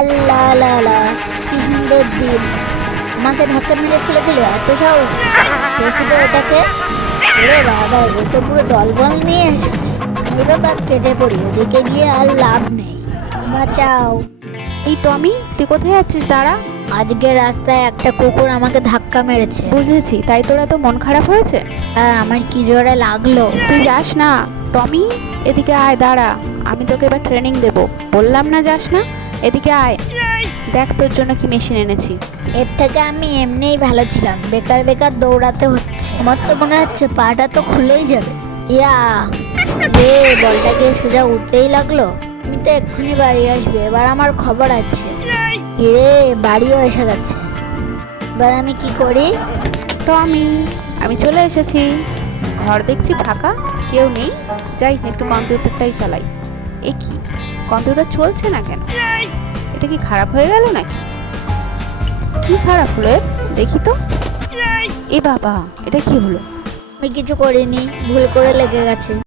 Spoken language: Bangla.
আল্লাহ আল্লাহ আল্লাহ, কি সুন্দর দিন! আমাকে ধাক্কা মেরে ফেলে দিল, এত সাহস! দেখি তো ওটাকে। ওরে বাবা, এ তো পুরো দলবল নিয়ে এসেছে। আমি বাবা কেটে পড়ি, ওদিকে গিয়ে আর লাভ নেই। বাঁচাও! এই টমি, তুই কোথায় যাচ্ছিস? দাঁড়া। আজকে রাস্তায় একটা কুকুর আমাকে ধাক্কা মেরেছে। বুঝেছি, তাই তোরা তো মন খারাপ হয়েছে। আর আমার কি জোরে লাগলো! তুই যাস না টমি, এদিকে আয়, দাঁড়া। আমি তোকে এবার ট্রেনিং দেব। বললাম না যাস না, এদিকে আয়। দেখ তোর জন্য কি মেশিন এনেছি। এর থেকে আমি এমনিই ভালো ছিলাম, বেকার বেকার দৌড়াতে হচ্ছে। আমার তো মনে হচ্ছে পাটা তো খুলেই যাবে। ইয়া রে, বলটা গিয়ে সোজা উঠতেই লাগলো। তুমি তো এক্ষুনি বাড়ি আসবে, এবার আমার খবর আছে। রে, বাড়িও এসে গেছে। এবার আমি কি করি? টমি, আমি চলে এসেছি। ঘর দেখছি ফাঁকা, কেউ নেই। যাই একটু কম্পিউটারটাই চালাই। এ কি, কম্পিউটার চলছে না কেন? এটা কি খারাপ হয়ে গেল নাকি? কি খারাপ হলো এর? দেখি তো। এ বাবা, এটা কি হলো? আমি কিছু করিনি, ভুল করে লেগে গেছে।